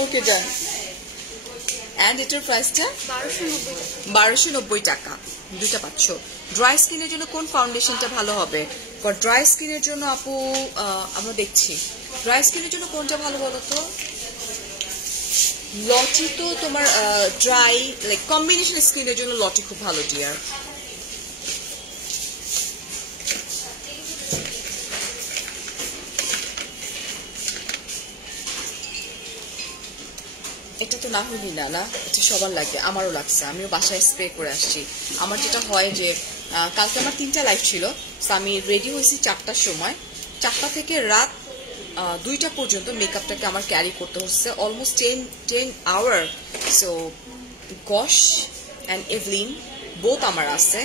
Okay done. And এটার প্রাইসটা 1290 টাকা। দুটা পাচ্ছ। ড্রাই স্কিনের জন্য কোন ফাউন্ডেশনটা ভালো হবে? ফর ড্রাই স্কিনের জন্য আপু আমরা দেখছি ড্রাই স্কিনের জন্য কোনটা ভালো বলো তো? লটি তো তোমার ড্রাই লাইক কম্বিনেশন স্কিনের জন্য লটি খুব ভালো ডিয়ার। এটা তো না হলি না, না এটা সবার লাগে, আমারও লাগছে, আমিও বাসায় স্প্রে করে আসছি। আমার যেটা হয় যে কালকে আমার 3টা লাইভ ছিল, তো আমি রেডি হয়েছি 4টার সময়, 4টা থেকে রাত 2টা পর্যন্ত মেকআপটাকে আমার ক্যারি করতে হচ্ছে almost 10 hour. So Gosh and Eveline both আমার আছে।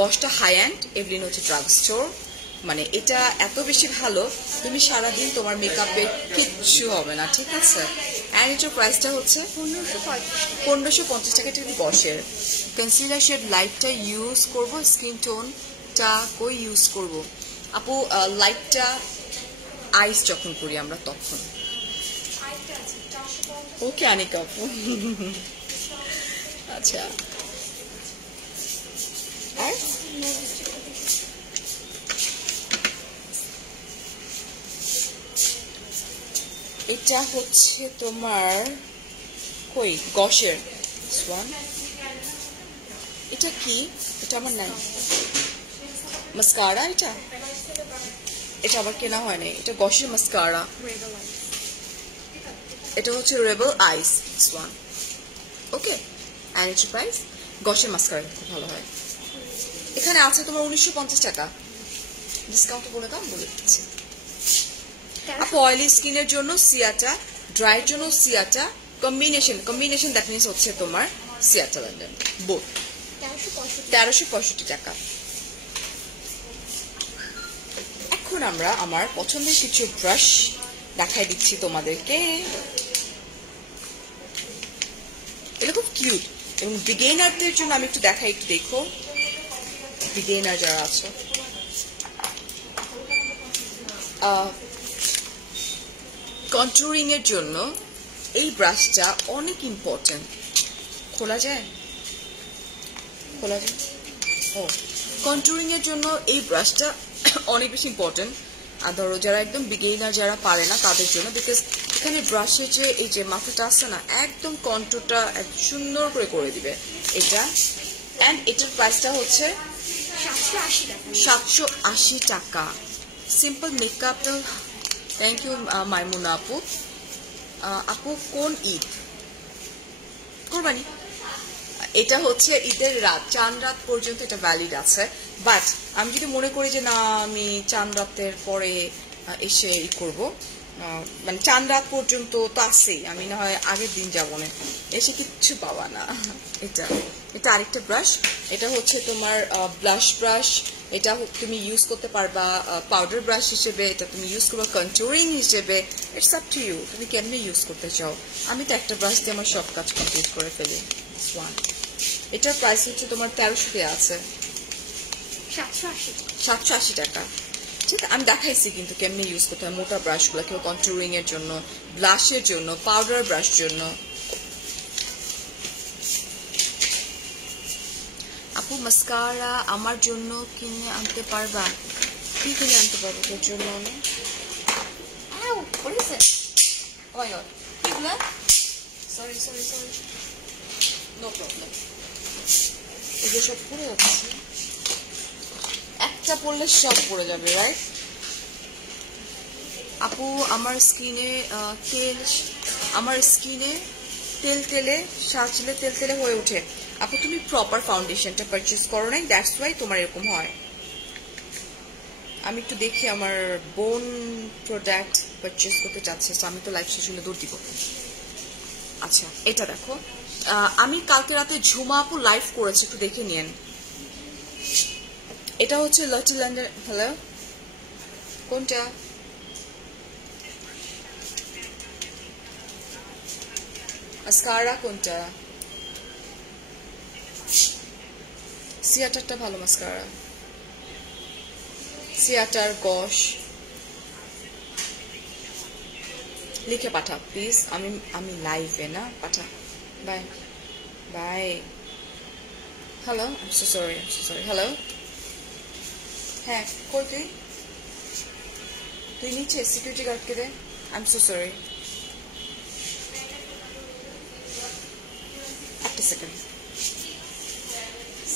গশটা হাই অ্যান্ড, এভলিন হচ্ছে ড্রাগ স্টোর। মানে এটা এত বেশি ভালো, তুমি সারাদিন তোমার মেকআপের কিচ্ছু হবে না, ঠিক আছে? অ্যান্ড এটার প্রাইসটা হচ্ছে 1550 টাকা। এটা কিন্তু গশের কনসিলার শেড লাইটটা ইউজ করব, স্কিন টোনটা কই ইউজ করব আপু? লাইটটা আইস যখন করি আমরা তখন। ওকে আনিকা আপু। আচ্ছা আর এটা হচ্ছে তোমার কই গশের সোয়ান। এটা কি? এটা আমার নাই মাস্কারা। এটা আবার কেনা হয় নাই, এটা গশের মাস্কারা। এটা হচ্ছে Rebel Eyes Swan. Okay and its price. গশের মাস্কারা খুব ভালো হয়। এখানে আছে তোমার 1950 টাকা। ডিসকাউন্ট বলে দাম বলে দিচ্ছি। আপু অয়েলি স্কিনের জন্য সিয়াটা, ড্রাইয়ের জন্য সিয়াটা, কম্বিনেশন দ্যাট মিনস হচ্ছে তোমার সিয়াটা লন্ডন বোথ 1365 টাকা। এখন আমরা আমার পছন্দের কিছু ব্রাশ দেখাই দিচ্ছি তোমাদেরকে। এটা খুব কিউট এবং বিগিনারদের জন্য আমি একটু দেখাই, একটু দেখো বিগিনার যারা আছো। কন্ট্যুরিং এর জন্য এই ব্রাশটা অনেক ইম্পর্টেন্ট। খোলা যায়? ও, কন্ট্যুরিং এর জন্য এই ব্রাশটা অনেক বেশি ইম্পর্টেন্ট। আর ধরো যারা একদম বিগিনার যারা পারে না তাদের জন্য, বিকজ এখানে ব্রাশের যে এই যে মাথাটা আছে না, একদম কন্ট্যুরটা সুন্দর করে দিবে এটা। অ্যান্ড এটার প্রাইসটা হচ্ছে 780 টাকা। সিম্পল মেকআপটা। থ্যাংক ইউ মাইমুনা আপু। আপু কোন ঈদ? কোরবানি। এটা হচ্ছে ঈদের রাত, চাঁদ রাত পর্যন্ত এটা ভ্যালিড আছে। বাট আমি যদি মনে করি যে না আমি চাঁদ রাতের পরে এসে করব, মানে চাঁদ রাত পর্যন্ত তো আছেই, আমি না হয় আগের দিন যাবো না, এসে কিচ্ছু পাবা না। এটা আরেকটা ব্রাশ। এটা হচ্ছে তোমার ব্লাশ ব্রাশ। এটা তুমি ইউজ করতে পারবা পাউডার ব্রাশ হিসেবে, এটা তুমি ইউজ করবা কন্ট্যুরিং হিসেবে। ইটস আপ টু ইউ, তুমি কেমনে ইউজ করতে চাও। আমি তো একটা ব্রাশ দিয়ে আমার সব কাজ কমপ্লিট করে ফেলি। এটার প্রাইস হচ্ছে তোমার 1300 আছে, 780 টাকা। ঠিক আছে, আমি দেখাইছি কিন্তু কেমনে ইউজ করতে হয় মোটা ব্রাশগুলো, কেউ কন্ট্যুরিং এর জন্য, ব্লাশের জন্য, পাউডার ব্রাশ জন্য। আপু মাস্কারা আমার জন্য কিনে আনতে পারবা? কি কিনে আনতে পারবো তোর জন্য? No problem. এগুলো সব পড়ে যাচ্ছে, একটা পড়লে সব পড়ে যাবে, রাইট? আপু আমার স্কিনে তেলে সাজলে তেলে হয়ে ওঠে। আপু তুমি প্রপার ফাউন্ডেশনটা পারচেজ করো নাই, দ্যাটস ওয়াই তোমার এরকম হয়। আমি একটু দেখি, আমার বোন প্রোডাক্ট পারচেজ করতে চাচ্ছে, তো আমি তো লাইভ সেশনে দৌড় দিব। আচ্ছা, এটা দেখো, আমি কালকে রাতে ঝুমা আপু লাইভ করেছে, একটু দেখে নিন। এটা হচ্ছে লটি লন্ডন। হ্যালো, কোনটা? মাস্কারা কোনটা? সিয়াটারটা ভালো মাস্কারা, সিয়াটার গশ। লিখে পাঠা প্লিজ, আমি লাইভে না, পাঠা। Bye bye. Hello, I am so sorry. Hello, হ্যাঁ কই তুই নিচে সিকিউরিটি গার্ডকে দে। আই এম সো সরি, একটা সেকেন্ড।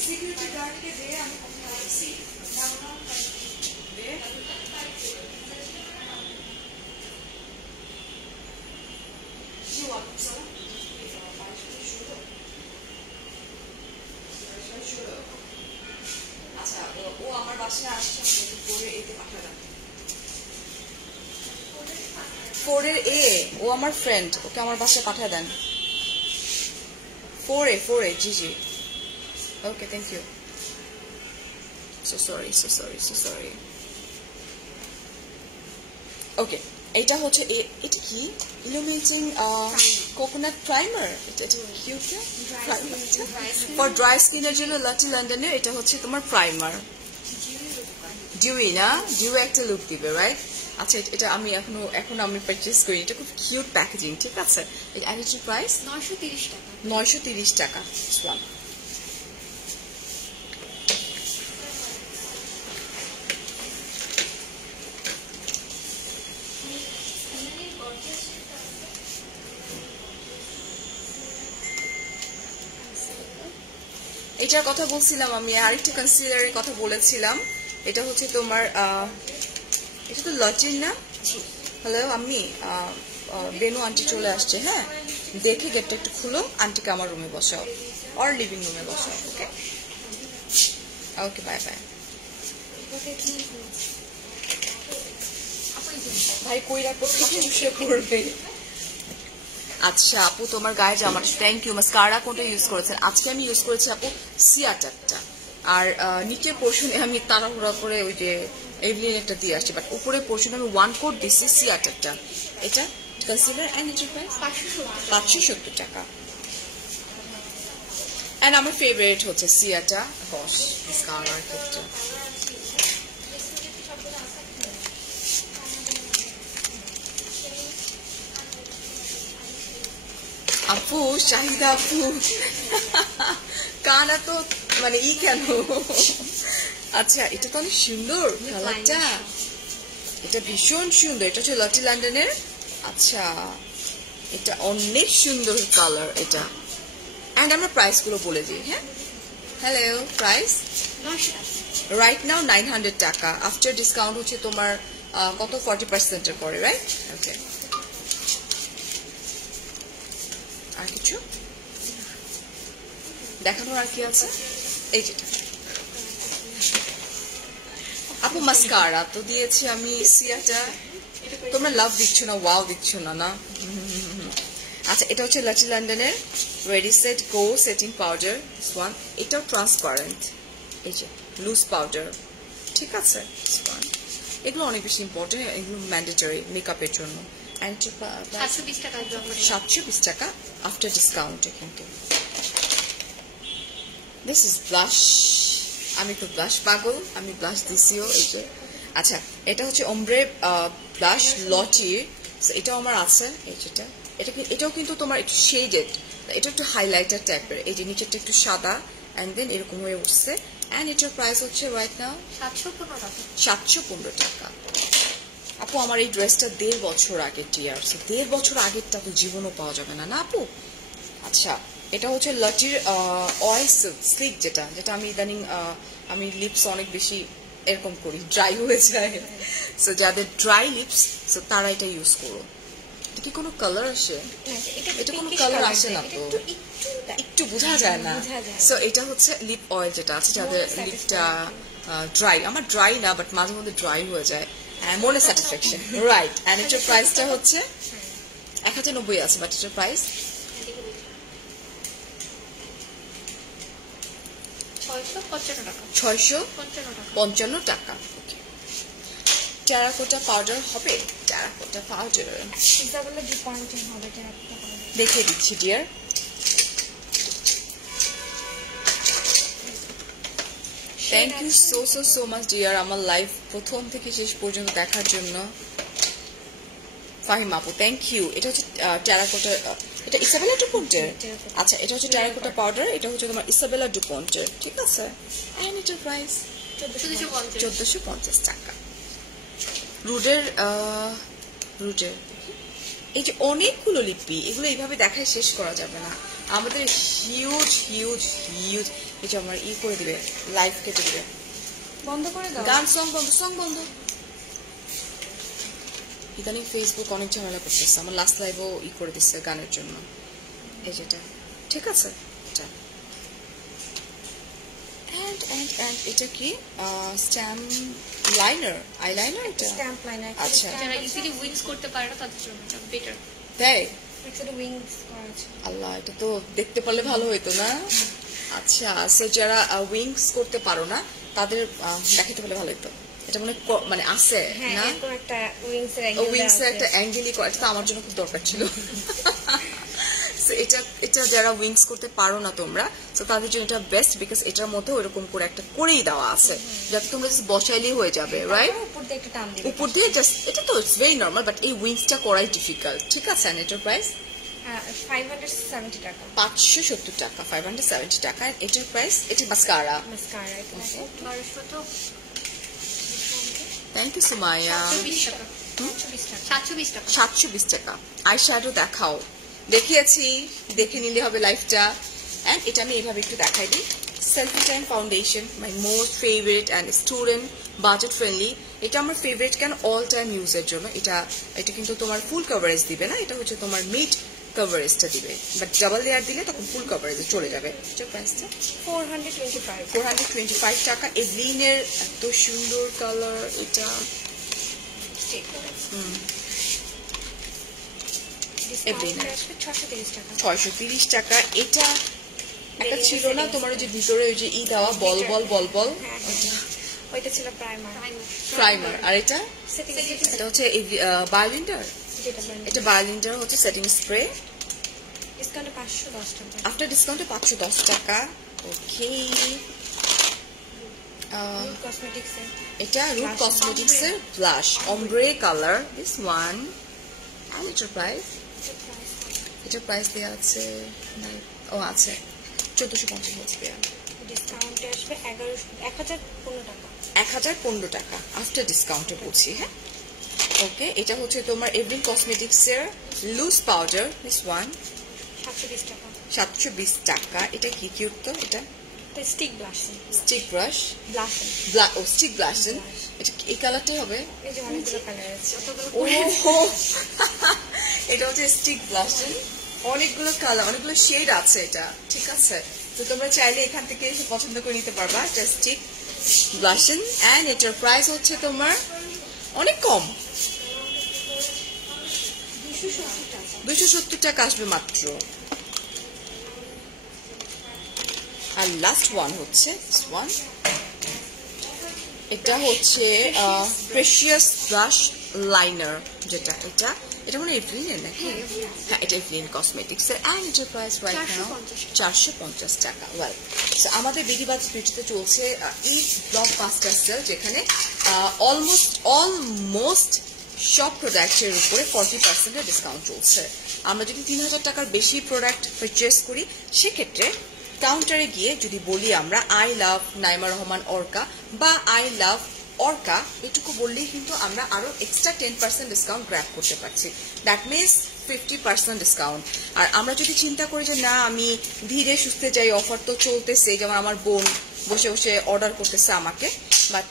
সিকিউরিটি গার্ডকে দে, আমি কথা বলছি। আচ্ছা, ও আমার বাসায় আসছে, পরে এতে পাঠালাম। 4 এ ও আমার ফ্রেন্ড, ওকে আমার বাসায় পাঠিয়ে দেন। 4 এ জি। Okay, thank you. So sorry. Okay, এটা হচ্ছে এটা কি ইলুমিনেটিং কোকোনাট প্রাইমার। এটা কিউট না? ফর ড্রাই স্কিনের জন্য লটি লন্ডনের এটা হচ্ছে তোমার প্রাইমার। ডিউই না, ডিউ একটা লুক দিবে, রাইট? আচ্ছা, এটা আমি এখনো আমি পারচেজ করি। এটা খুব কিউট প্যাকেজিং, ঠিক আছে? আর এটার প্রাইস 930 টাকা। এটার কথা বলছিলাম আমি, আরেকটা কনসিলারের কথা বলেছিলাম। এটা হচ্ছে তোমার এটা তো লটির না? হ্যালো, আমি বেনু আন্টি চলে আসছে। হ্যাঁ, দেখে গেটটা একটু খুলো, আন্টিকে আমার রুমে বসাও, আর লিভিং রুমে বসাও। ওকে ওকে, বাই বাই। ভাই কই রাখবো, শুয়ে পড়বে। আচ্ছা আপু তোমার গায়ে জামাটা থ্যাংক ইউ মাস্কারা কোনটা ইউজ করেছেন আজকে আমি ইউজ করেছি আপু সিয়াটারটা আর নিচের পোর্শনে আমি তাড়াহুড়া করে ওই যে এভলিন একটা দিয়ে আসছি বাট উপরের পোর্শনে আমি 1 কোট দিচ্ছি সিয়াটারটা এটা কনসিলার এন্ড এটার প্রাইস 570 টাকা এন্ড আমার ফেভারিট হচ্ছে সিয়াটা বস মাস্কারার ক্ষেত্রে আপু শাহিদা আপু কানা তো মানে কেন আচ্ছা এটা তো অনেক সুন্দর কালারটা এটা ভীষণ সুন্দর এটা হচ্ছে লটি লন্ডনের আচ্ছা এটা অনেক সুন্দর কালার এটা এন্ড আমরা প্রাইস গুলো বলে দিই হ্যাঁ হ্যালো প্রাইস রাইট নাও 900 টাকা আফটার ডিসকাউন্ট হচ্ছে তোমার কত 40% এর পরে রাইট ওকে আর কিছু দেখানোর আর কি আছে এই যেটা আপু মাস্কারা তো দিয়েছি আমি সিয়াটা তোমরা লাভ দিচ্ছ না ওয়াও দিচ্ছ না না আচ্ছা এটা হচ্ছে লটি লন্ডনের ready set go setting powder this one এটাও ট্রান্সপারেন্ট এই যে লুজ পাউডার ঠিক আছে এগুলো অনেক বেশি ইম্পর্টেন্ট এগুলো ম্যান্ডেটরি মেকআপের জন্য 720 টাকা আফটার ডিসকাউন্ট কিন্তু দিস ইজ ব্লাশ আমি তো ব্লাশ পাগল আমি ব্লাশ দিছিও এই যে আচ্ছা এটা হচ্ছে ওমব্রে ব্লাশ লটির এটাও আমার আছে এই যেটা এটাও কিন্তু তোমার একটু শেডেড এটা একটু হাইলাইটার টাইপের এই যে নিচেরটা একটু সাদা এন্ড দেন এরকম হয়ে উঠছে এন্ড এটার প্রাইস হচ্ছে রাইট নাও 715 টাকা আপু আমার এই ড্রেসটা 1.5 বছর আগের টিয়ার 1.5 বছর আগেরটা তো জীবনও পাওয়া যাবে না না আপু আচ্ছা এটা হচ্ছে লটির অয়েল স্লিক যেটা আমি ইদানিং আমি লিপস অনেক বেশি এরকম করি ড্রাই হয়ে যায় সো যাদের ড্রাই লিপস সো তারা এটা ইউজ করো এটা কি কোনো কালার আসে এটা কোনো কালার আসে না তো একটু বোঝা যায় না সো এটা হচ্ছে লিপ অয়েল যেটা আছে যাদের লিপটা ড্রাই আমার ড্রাই না বাট মাঝে মধ্যে ড্রাই হয়ে যায় মনে স্যাটিসফ্যাকশন রাইট এন্ড এটার প্রাইসটা হচ্ছে 1090 আছে বাট এটার প্রাইস 655 টাকা টেরাকোটা পাউডার হবে টেরাকোটা পাউডার দেখিয়ে দিচ্ছি dear thank you so much dear আমার লাইভ প্রথম থেকে শেষ পর্যন্ত দেখার জন্য ফাহিম আপু থ্যাংক ইউ এটা হচ্ছে টেরাকোটা এটা ইসাবেলা ডুপন্টের আচ্ছা এটা হচ্ছে টেরাকোটা পাউডার এটা হচ্ছে তোমার ইসাবেলা ডুপন্টের ঠিক আছে এন্ড এটার প্রাইস 1450 টাকা রুডের এই যে অনেকগুলো লিপি এগুলো এইভাবে দেখায় শেষ করা যাবে না আমাদের হিউজ এই যে আমার করে দিবে লাইভ কেটে দিবে বন্ধ করে দাও গান সং বন্ধ ইদানিং ফেসবুক অনেক ঝামেলা করতেছে আমার লাস্ট লাইভও করে দিচ্ছে গানের জন্য এই যেটা ঠিক আছে এটা and এটা কি স্ট্যাম্প লাইনার আইলাইনার এটা স্ট্যাম্প লাইনার আচ্ছা যারা ইজিলি উইংস করতে পারে না তাদের জন্য এটা বেটার তাই এক্সট্রা উইংস করা আছে আল্লাহ এটা তো দেখতে পারলে ভালো হতো না আচ্ছা সো যারা উইংস করতে পারো না তাদের দেখাতে পারলে ভালো হতো এটা মানে আছে না এরকম একটা উইংস এর একটা অ্যাঙ্গেলই করা এটা আমার জন্য খুব দরকার ছিল এটা যারা উইংস করতে পারো না তোমরা তো তাদের জন্য এটা বেস্ট বিকজ এটার মধ্যে ওরকম করে একটা করেই দেওয়া আছে যাতে তোমরা জাস্ট বসাইলেই হয়ে যাবে রাইট উপর দিয়ে জাস্ট এটা তো ইটস ভেরি নর্মাল বাট এই উইংসটা করাই ডিফিকাল্ট ঠিক আছে এন্ড এটার প্রাইস 570 টাকা 570 টাকা 570 টাকা এটার প্রাইস এটা মাস্কারা এটা 1200 থ্যাংক ইউ সুমাইয়া 720 টাকা আইশ্যাডো দেখাও দেখিয়েছি দেখে নিলে হবে লাইফটা এন্ড এটা আমি এইভাবে একটু দেখাই দিই selfie time foundation my most favourite and student budget friendly এটা আমার ফেভারিট কেন অল টাইম ইউজের জন্য এটা কিন্তু তোমার ফুল কভারেজ দিবে না এটা হচ্ছে তোমার মিড কভারেজটা দিবে বাট ডাবল লেয়ার দিলে তখন ফুল কভারেজে চলে যাবে এটা প্রাইসটা 425 টাকা এভলিনের এত সুন্দর কালার এটা ডিসকাউন্ট আসবে 630 টাকা। 630 টাকা। এটা একটা ছিল না তোমার যে ভিতরে ওই যে দেওয়া বল বল বল বল, ওইটা ছিল প্রাইমার। প্রাইমার। আর এটা সেটিং এটা হচ্ছে বায়োলিন্টার, যেটা ব্র্যান্ড এটা বায়োলিন্টার হচ্ছে সেটিং স্প্রে। ডিসকাউন্টে 510 টাকা। আফটার ডিসকাউন্টে 510 টাকা। ওকে, কসমেটিক্স এটা রুট কসমেটিক্স এর ব্লাশ অমব্রে কালার, দিস ওয়ান। আর এটার প্রাইস, এটার প্রাইস দেওয়া আছে, ও আছে 1450 হচ্ছে দেওয়া। ডিসকাউন্টে আসবে 1015 টাকা। 1015 টাকা আফটার ডিসকাউন্টে বলছি। হ্যাঁ, ওকে। এটা হচ্ছে তোমার এভরিন কসমেটিক্স এর লুজ পাউডার, দিস ওয়ান 720 টাকা। 720 টাকা। এটা কি কিউট তো, এটা stick blush, stick brush, blush ও স্টিক ব্লাশ। এটা এই কালারটাই হবে। এই যে অনেকগুলো কালার আছে। ও এটা হচ্ছে স্টিক ব্লাশ, অনেকগুলো কালার, অনেকগুলো শেড আছে এটা, ঠিক আছে। তো তোমরা চাইলে এখান থেকে এসে পছন্দ করে নিতে পারবা। এটা স্টিক ব্লাশন এন্ড এটার প্রাইস হচ্ছে তোমার অনেক কম, 270 টাকা আসবে মাত্র। আর লাস্ট ওয়ান হচ্ছে ওয়ান, এটা হচ্ছে প্রেশিয়াস ব্রাশ লাইনার, যেটা এটা এটা মানে এভলিনের নাকি? হ্যাঁ, এটা এভলিন কসমেটিক্স এর এন্ড এটার প্রাইস রাইট নাও 450 টাকা। ওয়েল, সো আমাদের বিডিবাজ বিউটিতে চলছে ঈদ ব্লকবাস্টার সেল, যেখানে অলমোস্ট সব প্রোডাক্টের উপরে 40% ডিসকাউন্ট চলছে। আমরা যদি 3000 টাকার বেশি প্রোডাক্ট পারচেস করি, সেক্ষেত্রে কাউন্টারে গিয়ে যদি বলি আমরা I love Naima Rahman Orca বা আই লাভ অর্কা, এটুকু বললেই কিন্তু আমরা আরো এক্সট্রা 10% ডিসকাউন্ট গ্র্যাব করতে পারছি। That means 50% discount. আর আমরা যদি চিন্তা করি যে না, আমি ধীরে সুস্থে যাই, অফার তো চলতেছে, যেমন আমার বোন বসে বসে অর্ডার করতেছে আমাকে, বাট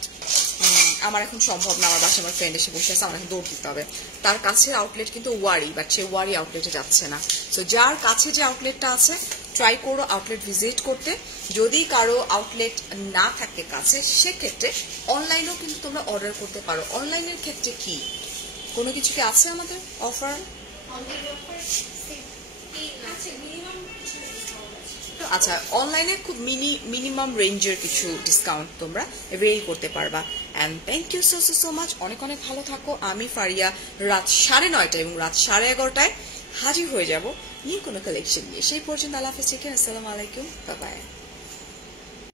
আমার এখন সম্ভব না, আমার বাসায় আমার ফ্রেন্ড এসে বসে আছে, আমার এখন দৌড় দিতে হবে। তার কাছের আউটলেট কিন্তু ওয়ারি, বাট সে ওয়ারি আউটলেটে যাচ্ছে না। সো যার কাছে যে আউটলেটটা আছে, ট্রাই করো আউটলেট ভিজিট করতে। যদি কারো আউটলেট না থাকে কাছে, সেক্ষেত্রে অনলাইনেও কিন্তু তোমরা অর্ডার করতে পারো। অনলাইনের ক্ষেত্রে কি কোনো কিছু কি আছে আমাদের অফার? আচ্ছা, অনলাইনে খুব মিনিমাম রেঞ্জের কিছু ডিসকাউন্ট তোমরা এভেরি করতে পারবা। And thank you so much. অনেক অনেক ভালো থাকো। আমি ফারিয়া রাত 9:30 এবং রাত 11:30 হাজির হয়ে যাব নিউ কোনো কালেকশন নিয়ে। সেই পর্যন্ত আল্লাহ হাফেজ, আসসালামু আলাইকুম, বাই বাই।